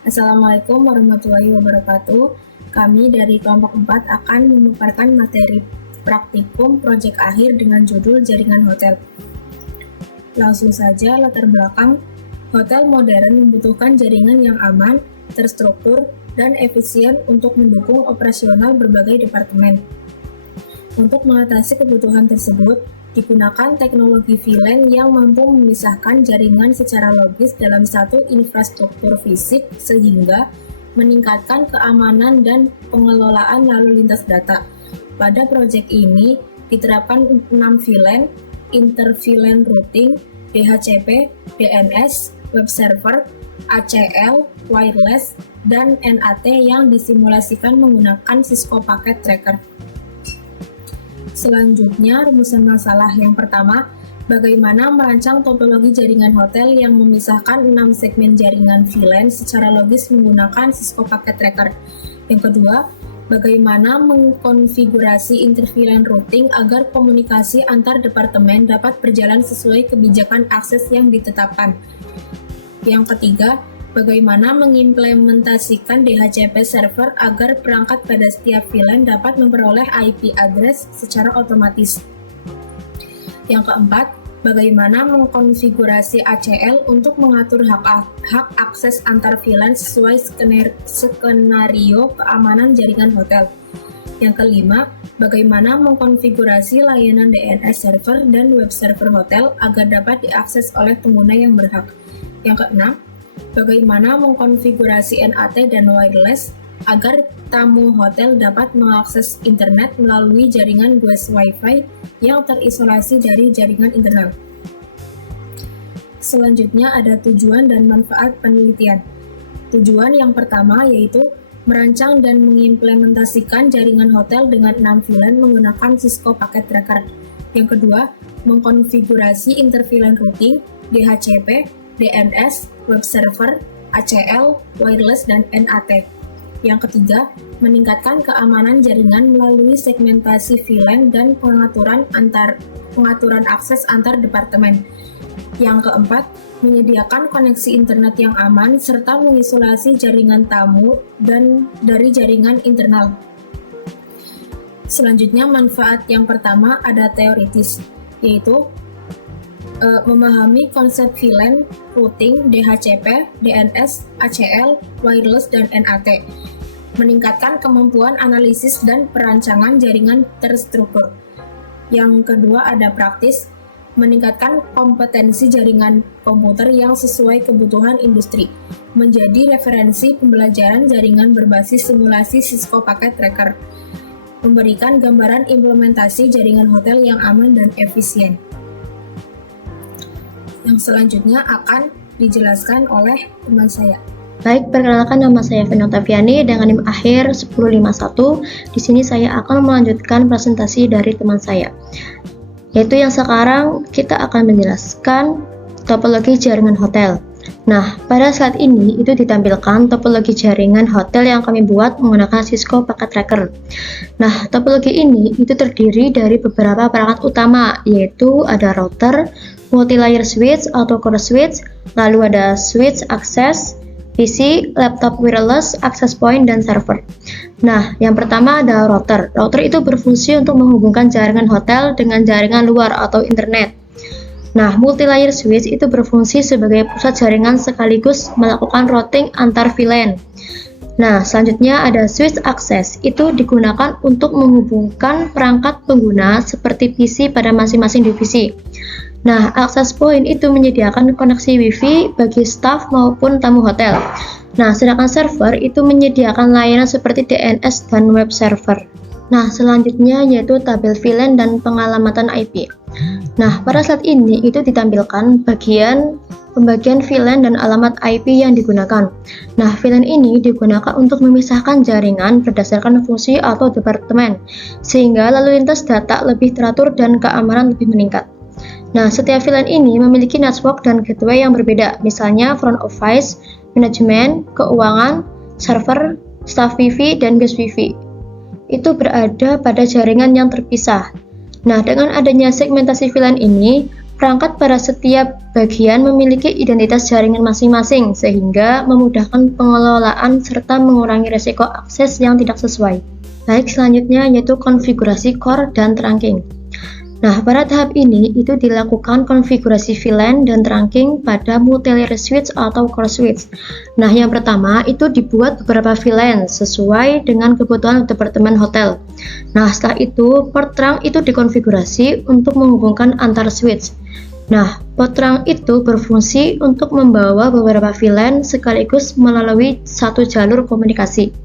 Assalamualaikum warahmatullahi wabarakatuh. Kami dari kelompok 4 akan memaparkan materi praktikum proyek akhir dengan judul Jaringan Hotel. Langsung saja latar belakang. Hotel modern membutuhkan jaringan yang aman, terstruktur, dan efisien untuk mendukung operasional berbagai departemen. Untuk mengatasi kebutuhan tersebut, digunakan teknologi VLAN yang mampu memisahkan jaringan secara logis dalam satu infrastruktur fisik sehingga meningkatkan keamanan dan pengelolaan lalu lintas data. Pada proyek ini diterapkan 6 VLAN, Inter-VLAN Routing, DHCP, DNS, Web Server, ACL, Wireless, dan NAT yang disimulasikan menggunakan Cisco Packet Tracker. Selanjutnya, rumusan masalah yang pertama, bagaimana merancang topologi jaringan hotel yang memisahkan 6 segmen jaringan VLAN secara logis menggunakan Cisco Packet Tracker. Yang kedua, bagaimana mengkonfigurasi inter-VLAN routing agar komunikasi antar departemen dapat berjalan sesuai kebijakan akses yang ditetapkan. Yang ketiga, bagaimana mengimplementasikan DHCP server agar perangkat pada setiap VLAN dapat memperoleh IP address secara otomatis. Yang keempat, bagaimana mengkonfigurasi ACL untuk mengatur hak akses antar VLAN sesuai skenario keamanan jaringan hotel. Yang kelima, bagaimana mengkonfigurasi layanan DNS server dan web server hotel agar dapat diakses oleh pengguna yang berhak. Yang keenam, bagaimana mengkonfigurasi NAT dan wireless agar tamu hotel dapat mengakses internet melalui jaringan Guest Wi-Fi yang terisolasi dari jaringan internal. Selanjutnya ada tujuan dan manfaat penelitian. Tujuan yang pertama yaitu merancang dan mengimplementasikan jaringan hotel dengan 6 VLAN menggunakan Cisco Packet Tracker. Yang kedua, mengkonfigurasi inter-VLAN routing, DHCP, DNS, web server, ACL, wireless, dan NAT. Yang ketiga, meningkatkan keamanan jaringan melalui segmentasi VLAN dan pengaturan akses antar departemen. Yang keempat, menyediakan koneksi internet yang aman serta mengisolasi jaringan tamu dan dari jaringan internal. Selanjutnya, manfaat yang pertama ada teoritis, yaitu memahami konsep VLAN, routing, DHCP, DNS, ACL, wireless, dan NAT. Meningkatkan kemampuan analisis dan perancangan jaringan terstruktur. Yang kedua ada praktis, meningkatkan kompetensi jaringan komputer yang sesuai kebutuhan industri. Menjadi referensi pembelajaran jaringan berbasis simulasi Cisco Packet Tracker. Memberikan gambaran implementasi jaringan hotel yang aman dan efisien. Yang selanjutnya akan dijelaskan oleh teman saya. Baik, perkenalkan nama saya Vina Oktaviani dengan NIM akhir 1051. Di sini saya akan melanjutkan presentasi dari teman saya. Yaitu yang sekarang kita akan menjelaskan topologi jaringan hotel. Nah, pada slide ini itu ditampilkan topologi jaringan hotel yang kami buat menggunakan Cisco Packet Tracker. Nah, topologi ini itu terdiri dari beberapa perangkat utama, yaitu ada router, multi-layer switch atau core switch, lalu ada switch access, PC, laptop wireless, access point, dan server. Nah, yang pertama ada router. Router itu berfungsi untuk menghubungkan jaringan hotel dengan jaringan luar atau internet. Nah, multi-layer switch itu berfungsi sebagai pusat jaringan sekaligus melakukan routing antar VLAN. Nah, selanjutnya ada switch access, itu digunakan untuk menghubungkan perangkat pengguna seperti PC pada masing-masing divisi. Nah, access point itu menyediakan koneksi Wi-Fi bagi staf maupun tamu hotel. Nah, sedangkan server itu menyediakan layanan seperti DNS dan web server. Nah, selanjutnya yaitu tabel VLAN dan pengalamatan IP. Nah, pada slide ini itu ditampilkan pembagian VLAN dan alamat IP yang digunakan. Nah, VLAN ini digunakan untuk memisahkan jaringan berdasarkan fungsi atau departemen, sehingga lalu lintas data lebih teratur dan keamanan lebih meningkat. Nah, setiap VLAN ini memiliki network dan gateway yang berbeda, misalnya front office, manajemen, keuangan, server, staff Wi-Fi, dan guest Wi-Fi. Itu berada pada jaringan yang terpisah. Nah, dengan adanya segmentasi VLAN ini, Perangkat pada setiap bagian memiliki identitas jaringan masing-masing, sehingga memudahkan pengelolaan serta mengurangi risiko akses yang tidak sesuai. Baik, selanjutnya yaitu konfigurasi core dan trunking. Nah, pada tahap ini itu dilakukan konfigurasi VLAN dan trunking pada multilayer switch atau core switch. Nah, yang pertama itu dibuat beberapa VLAN sesuai dengan kebutuhan departemen hotel. Nah, setelah itu port trunk itu dikonfigurasi untuk menghubungkan antar switch. Nah, port trunk itu berfungsi untuk membawa beberapa VLAN sekaligus melalui satu jalur komunikasi.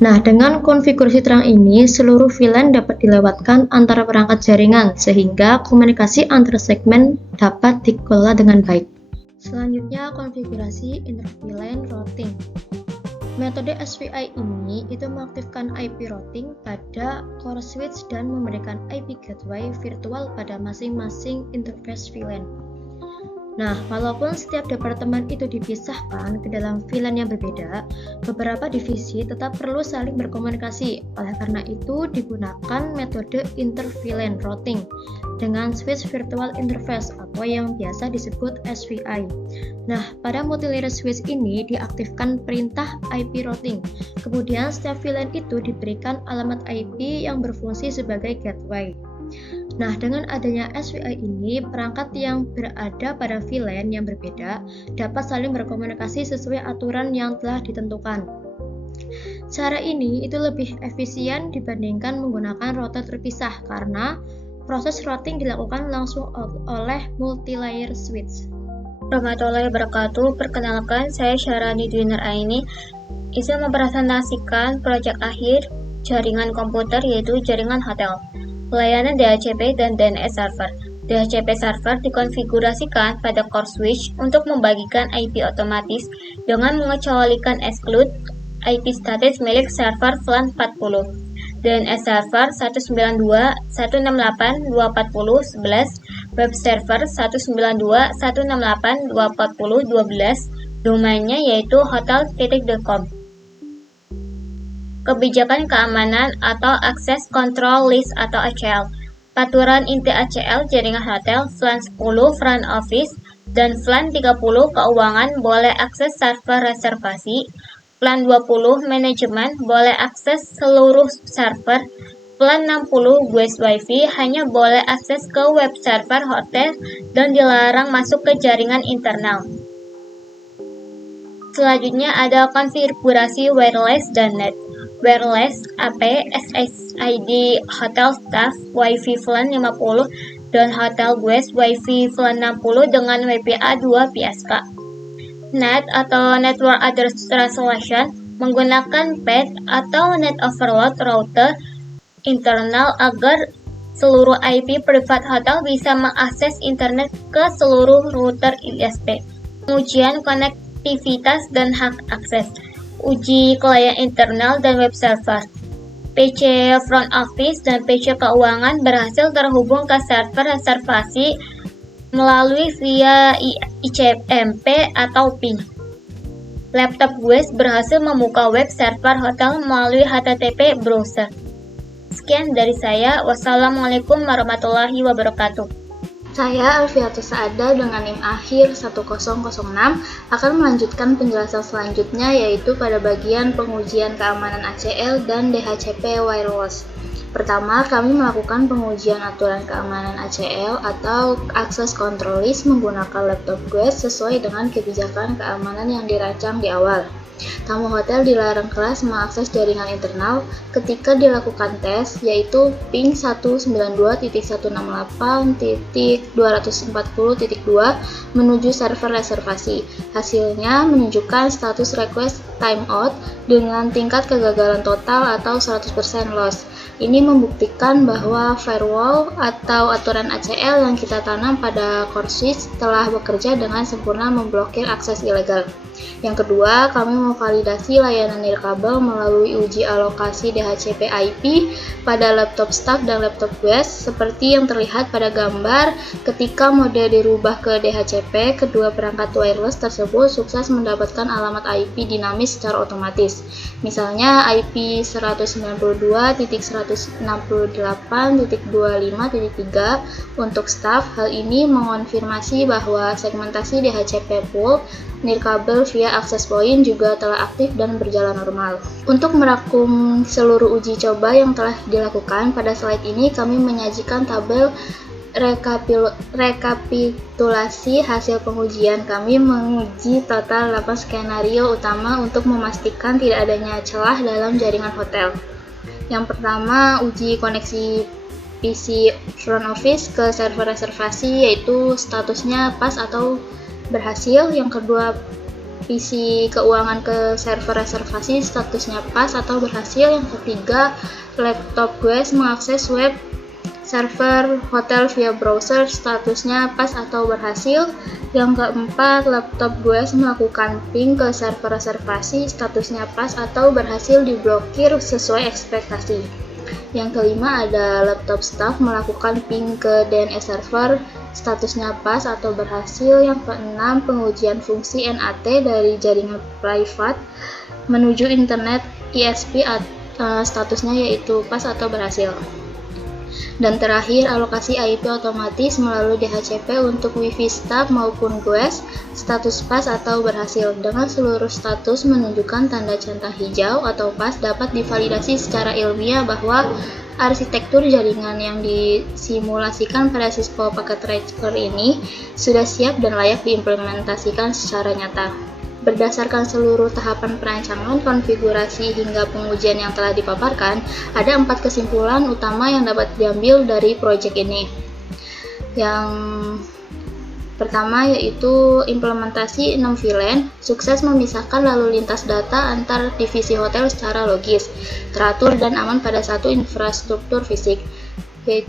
Nah, dengan konfigurasi trunk ini, seluruh VLAN dapat dilewatkan antara perangkat jaringan, sehingga komunikasi antar segmen dapat dikelola dengan baik. Selanjutnya, konfigurasi inter-VLAN routing. Metode SVI ini itu mengaktifkan IP routing pada core switch dan memberikan IP gateway virtual pada masing-masing interface VLAN. Nah, walaupun setiap departemen itu dipisahkan ke dalam VLAN yang berbeda, beberapa divisi tetap perlu saling berkomunikasi. Oleh karena itu, digunakan metode inter-VLAN routing dengan switch virtual interface atau yang biasa disebut SVI. Nah, pada multilayer switch ini diaktifkan perintah IP routing. Kemudian setiap VLAN itu diberikan alamat IP yang berfungsi sebagai gateway. Nah, dengan adanya SVI ini, perangkat yang berada pada VLAN yang berbeda dapat saling berkomunikasi sesuai aturan yang telah ditentukan. Cara ini itu lebih efisien dibandingkan menggunakan router terpisah karena proses routing dilakukan langsung oleh multilayer switch. Warahmatullahi wabarakatuh. Perkenalkan, saya Syarani Dwinar Aini. Izin mempresentasikan proyek akhir jaringan komputer yaitu jaringan hotel. Pelayanan DHCP dan DNS server. DHCP server dikonfigurasikan pada core switch untuk membagikan IP otomatis dengan mengecualikan exclude IP status milik server VLAN 40. DNS server 192.168.240.11, web server 192.168.240.12, domainnya yaitu hotel.com. Kebijakan keamanan atau Access Control List atau ACL. Peraturan inti ACL jaringan hotel, VLAN 10 front office dan VLAN 30 keuangan boleh akses server reservasi, VLAN 20 manajemen boleh akses seluruh server, VLAN 60 guest wifi hanya boleh akses ke web server hotel dan dilarang masuk ke jaringan internal. Selanjutnya ada konfigurasi wireless dan net. Wireless AP SSID Hotel Staff Wi-Fi VLAN 50 dan Hotel Guest Wi-Fi VLAN 60 dengan WPA 2 PSK. NAT atau Network Address Translation menggunakan PAD atau Net Overload Router internal agar seluruh IP privat hotel bisa mengakses internet ke seluruh router ISP. Pengujian konektivitas dan hak akses. Uji klien internal dan web server. PC front office dan PC keuangan berhasil terhubung ke server reservasi melalui via ICMP atau PIN. Laptop guest berhasil membuka web server hotel melalui HTTP browser. Sekian dari saya. Wassalamualaikum warahmatullahi wabarakatuh. Saya Alfiatus Saada dengan NIM akhir 1006 akan melanjutkan penjelasan selanjutnya yaitu pada bagian pengujian keamanan ACL dan DHCP wireless. Pertama, kami melakukan pengujian aturan keamanan ACL atau Access Control List menggunakan laptop guest sesuai dengan kebijakan keamanan yang dirancang di awal. Tamu hotel dilarang keras mengakses jaringan internal ketika dilakukan tes, yaitu ping 192.168.240.2 menuju server reservasi. Hasilnya menunjukkan status request timeout dengan tingkat kegagalan total atau 100% loss. Ini membuktikan bahwa firewall atau aturan ACL yang kita tanam pada core switch telah bekerja dengan sempurna memblokir akses ilegal. Yang kedua, kami memvalidasi layanan nirkabel melalui uji alokasi DHCP IP pada laptop staff dan laptop guest seperti yang terlihat pada gambar. Ketika mode dirubah ke DHCP, kedua perangkat wireless tersebut sukses mendapatkan alamat IP dinamis secara otomatis. Misalnya IP 192.168.240.2 168.25.3 untuk staff. Hal ini mengonfirmasi bahwa segmentasi DHCP pool nirkabel via access point juga telah aktif dan berjalan normal. Untuk merangkum seluruh uji coba yang telah dilakukan, pada slide ini kami menyajikan tabel rekapitulasi hasil pengujian. Kami menguji total 8 skenario utama untuk memastikan tidak adanya celah dalam jaringan hotel. Yang pertama, uji koneksi PC front office ke server reservasi, yaitu statusnya pas atau berhasil. Yang kedua, PC keuangan ke server reservasi, statusnya pas atau berhasil. Yang ketiga, laptop guest mengakses web server hotel via browser, statusnya pas atau berhasil. Yang keempat, laptop guest melakukan ping ke server reservasi, statusnya pas atau berhasil diblokir sesuai ekspektasi. Yang kelima, ada laptop staff melakukan ping ke DNS server, statusnya pas atau berhasil. Yang keenam, pengujian fungsi NAT dari jaringan private menuju internet ISP, statusnya yaitu pas atau berhasil. Dan terakhir, alokasi IP otomatis melalui DHCP untuk WiFi staff maupun guest, status pas atau berhasil. Dengan seluruh status menunjukkan tanda centang hijau atau pas, dapat divalidasi secara ilmiah bahwa arsitektur jaringan yang disimulasikan pada Cisco Packet Tracker ini sudah siap dan layak diimplementasikan secara nyata. Berdasarkan seluruh tahapan perancangan, konfigurasi, hingga pengujian yang telah dipaparkan, ada 4 kesimpulan utama yang dapat diambil dari proyek ini. Yang pertama yaitu implementasi 6 VLAN, sukses memisahkan lalu lintas data antar divisi hotel secara logis, teratur dan aman pada satu infrastruktur fisik.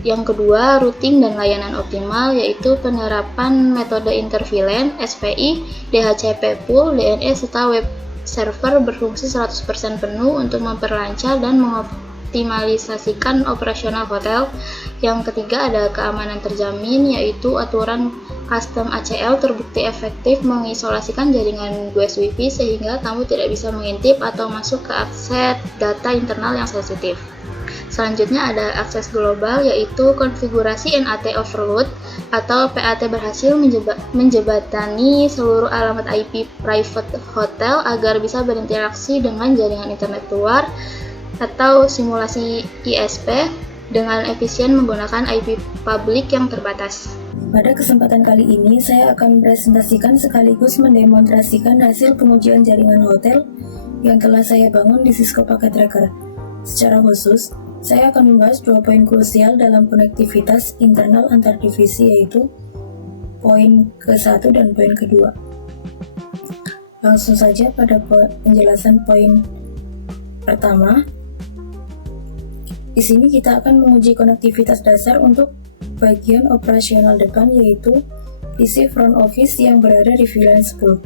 Yang kedua, routing dan layanan optimal, yaitu penerapan metode inter-VLAN, SPI, DHCP pool, DNS, serta web server berfungsi 100% penuh untuk memperlancar dan mengoptimalisasikan operasional hotel. Yang ketiga, ada keamanan terjamin, yaitu aturan custom ACL terbukti efektif mengisolasikan jaringan guest WiFi sehingga tamu tidak bisa mengintip atau masuk ke akses data internal yang sensitif. Selanjutnya ada akses global, yaitu konfigurasi NAT overload atau PAT berhasil menjebatani seluruh alamat IP private hotel agar bisa berinteraksi dengan jaringan internet luar, atau simulasi ISP dengan efisien menggunakan IP publik yang terbatas. Pada kesempatan kali ini, saya akan presentasikan sekaligus mendemonstrasikan hasil pengujian jaringan hotel yang telah saya bangun di Cisco Packet Tracker. Secara khusus, saya akan membahas 2 poin krusial dalam konektivitas internal antar divisi, yaitu poin ke-1 dan poin ke-2. Langsung saja pada penjelasan poin pertama. Di sini kita akan menguji konektivitas dasar untuk bagian operasional depan, yaitu PC front office yang berada di VLAN 10.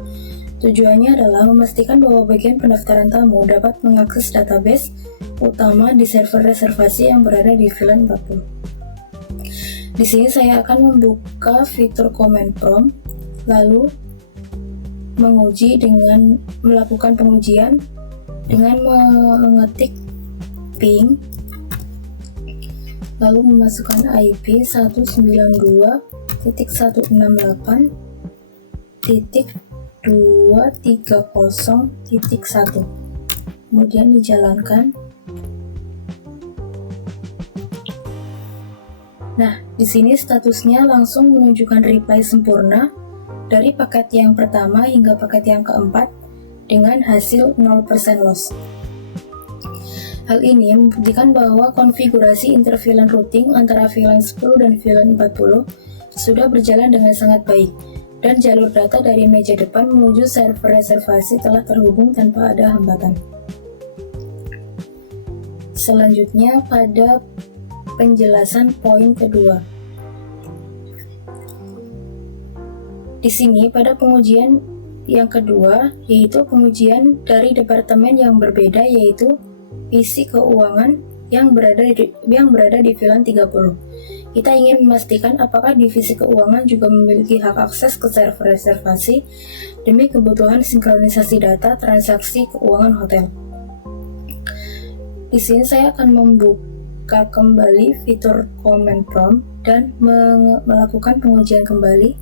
Tujuannya adalah memastikan bahwa bagian pendaftaran tamu dapat mengakses database utama di server reservasi yang berada di VLAN 40. Di sini saya akan membuka fitur command prompt, lalu melakukan pengujian dengan mengetik ping, lalu memasukkan IP 192.168.230.1, kemudian dijalankan. Nah, di sini statusnya langsung menunjukkan reply sempurna dari paket yang pertama hingga paket yang keempat dengan hasil 0% loss. Hal ini membuktikan bahwa konfigurasi inter-VLAN routing antara VLAN 10 dan VLAN 40 sudah berjalan dengan sangat baik, dan jalur data dari meja depan menuju server reservasi telah terhubung tanpa ada hambatan. Selanjutnya pada penjelasan poin kedua. Di sini pada pengujian yang kedua, yaitu pengujian dari departemen yang berbeda, yaitu PC keuangan yang berada di VLAN 30. Kita ingin memastikan apakah divisi keuangan juga memiliki hak akses ke server reservasi demi kebutuhan sinkronisasi data transaksi keuangan hotel. Di sini saya akan membuka membuka kembali fitur command prompt dan melakukan pengujian kembali,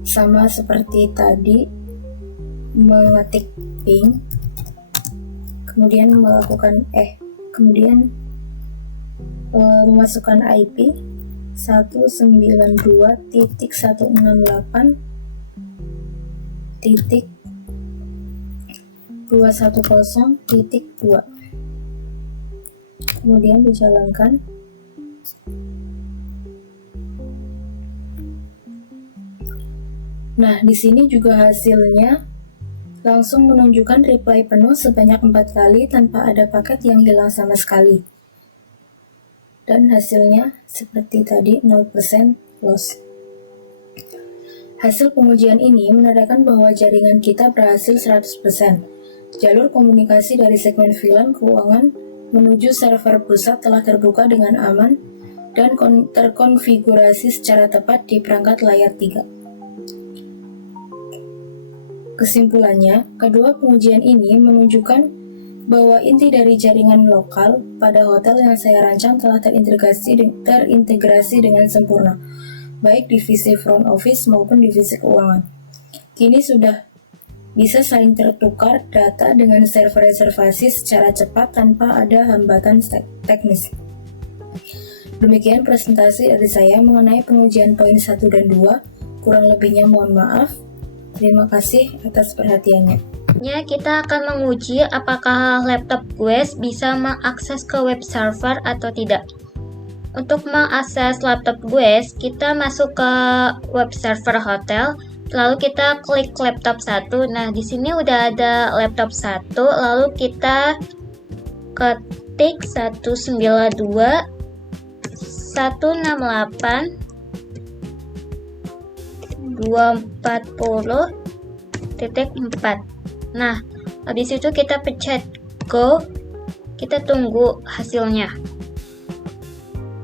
sama seperti tadi, mengetik ping, kemudian memasukkan IP 192.168.210.2, kemudian dijalankan. Nah, di sini juga hasilnya langsung menunjukkan reply penuh sebanyak 4 kali tanpa ada paket yang hilang sama sekali. Dan hasilnya seperti tadi, 0% loss. Hasil pengujian ini menandakan bahwa jaringan kita berhasil 100%. Jalur komunikasi dari segmen VLAN keuangan menuju server pusat telah terbuka dengan aman dan terkonfigurasi secara tepat di perangkat layar 3. Kesimpulannya, kedua pengujian ini menunjukkan bahwa inti dari jaringan lokal pada hotel yang saya rancang telah terintegrasi dengan sempurna, baik divisi front office maupun divisi keuangan. Kini sudah bisa saling tertukar data dengan server reservasi secara cepat tanpa ada hambatan teknis. Demikian presentasi dari saya mengenai pengujian poin 1 dan 2. Kurang lebihnya mohon maaf. Terima kasih atas perhatiannya. Kita akan menguji apakah laptop GUES bisa mengakses ke web server atau tidak. Untuk mengakses laptop GUES, kita masuk ke web server hotel, lalu kita klik laptop 1. Nah, di sini udah ada laptop 1, lalu kita ketik 192.168.240.4. Nah, habis itu kita pencet go, kita tunggu hasilnya.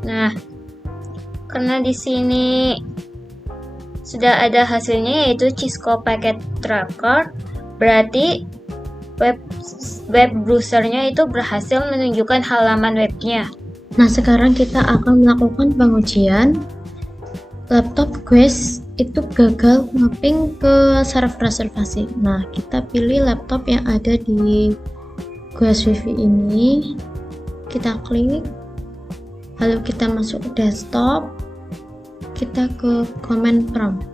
Nah, karena di sini sudah ada hasilnya yaitu Cisco Packet Tracker, berarti web browsernya itu berhasil menunjukkan halaman webnya. Nah, sekarang kita akan melakukan pengujian. Laptop GUES itu gagal mapping ke server reservasi. Nah, kita pilih laptop yang ada di GUES Wifi ini. Kita klik, lalu kita masuk ke desktop, kita ke command prompt.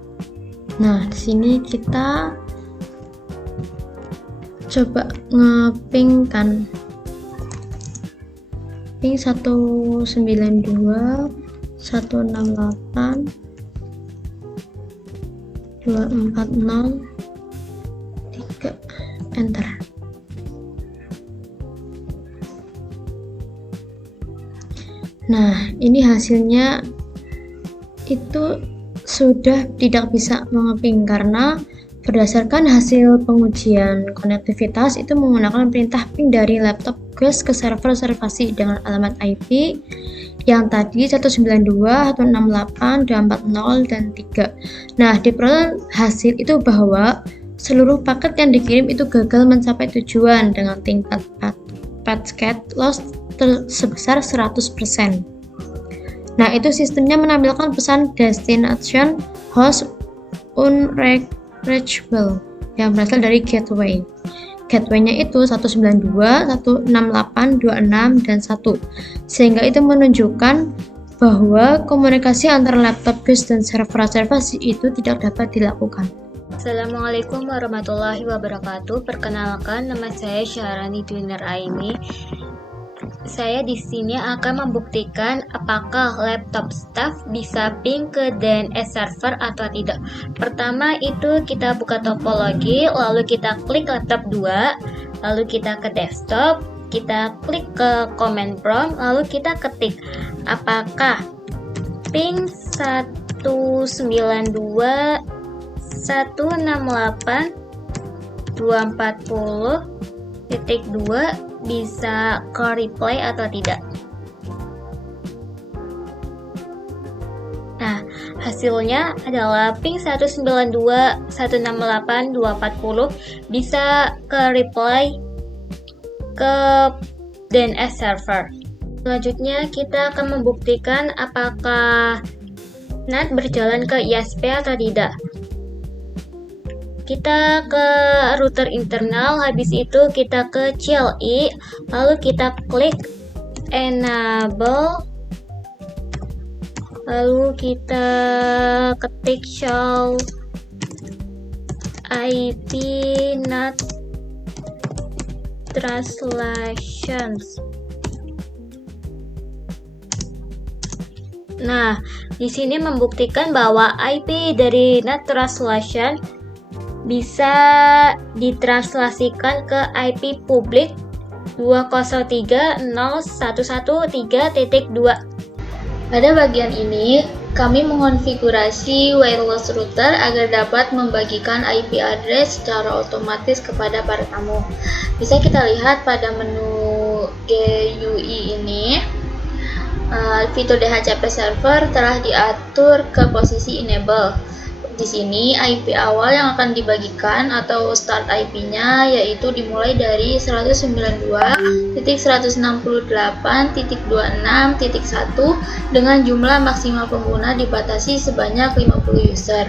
Nah, di sini kita coba ngepingkan ping 192.168.240.3, enter. Nah, ini hasilnya itu sudah tidak bisa mengeping karena berdasarkan hasil pengujian konektivitas itu menggunakan perintah ping dari laptop GUES ke server reservasi dengan alamat IP yang tadi 192.168.240 dan 3. Nah, diperoleh hasil itu bahwa seluruh paket yang dikirim itu gagal mencapai tujuan dengan tingkat packet loss sebesar 100%. Nah, itu sistemnya menampilkan pesan destination host unreachable yang berasal dari gateway. Gateway-nya itu 192, 168, 26, dan 1. Sehingga itu menunjukkan bahwa komunikasi antara laptop GUES dan server reservasi itu tidak dapat dilakukan. Assalamualaikum warahmatullahi wabarakatuh. Perkenalkan, nama saya Syahrani Dwiner Aimi. Saya di sini akan membuktikan apakah laptop staff bisa ping ke DNS server atau tidak. Pertama itu kita buka topologi, lalu kita klik laptop 2, lalu kita ke desktop, kita klik ke command prompt, lalu kita ketik apakah ping 192.168.240.2 bisa ke replay atau tidak. Nah, hasilnya adalah ping 192.168.240 bisa ke replay ke DNS server. Selanjutnya kita akan membuktikan apakah NAT berjalan ke ISP atau tidak. Kita ke router internal, habis itu kita ke CLI, lalu kita klik enable, lalu kita ketik show IP NAT translations. Nah, di sini membuktikan bahwa IP dari NAT translation bisa ditranslasikan ke IP publik 203.0.1.1.3.2. Pada bagian ini, kami mengonfigurasi wireless router agar dapat membagikan IP address secara otomatis kepada para tamu. Bisa kita lihat pada menu GUI ini, fitur DHCP server telah diatur ke posisi enable. Di sini IP awal yang akan dibagikan atau start IP-nya yaitu dimulai dari 192.168.26.1 dengan jumlah maksimal pengguna dibatasi sebanyak 50 user.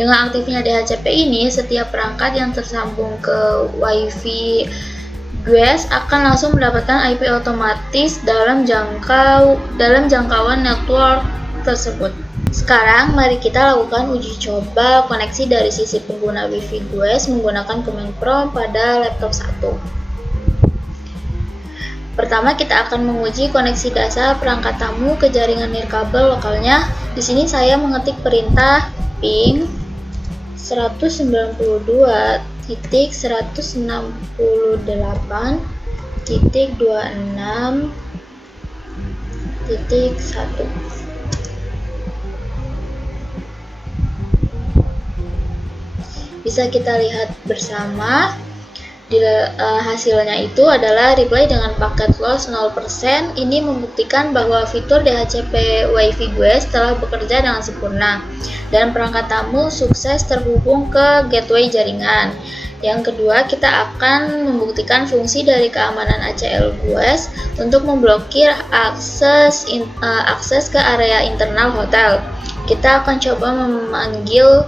Dengan aktifnya DHCP ini, setiap perangkat yang tersambung ke WiFi GUES akan langsung mendapatkan IP otomatis dalam jangkauan network tersebut. Sekarang mari kita lakukan uji coba koneksi dari sisi pengguna WiFi GUES menggunakan command prompt pada laptop 1. Pertama kita akan menguji koneksi dasar perangkat tamu ke jaringan nirkabel lokalnya. Di sini saya mengetik perintah ping 192.168.26.1. Bisa kita lihat bersama hasilnya itu adalah reply dengan paket loss 0%. Ini membuktikan bahwa fitur DHCP WiFi GUES telah bekerja dengan sempurna dan perangkat tamu sukses terhubung ke gateway jaringan. Yang kedua, kita akan membuktikan fungsi dari keamanan ACL GUES untuk memblokir akses ke area internal hotel. Kita akan coba memanggil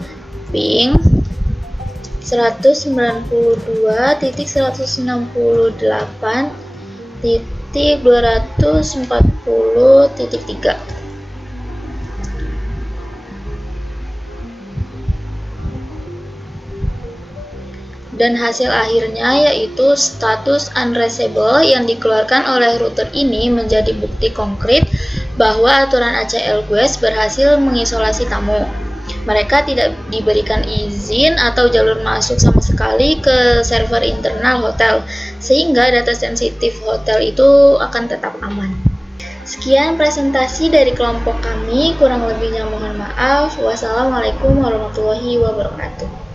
ping 192.168.240.3. Dan hasil akhirnya yaitu status unreachable yang dikeluarkan oleh router ini menjadi bukti konkret bahwa aturan ACL GUES berhasil mengisolasi tamu. Mereka tidak diberikan izin atau jalur masuk sama sekali ke server internal hotel, sehingga data sensitif hotel itu akan tetap aman. Sekian presentasi dari kelompok kami, kurang lebihnya mohon maaf. Wassalamualaikum warahmatullahi wabarakatuh.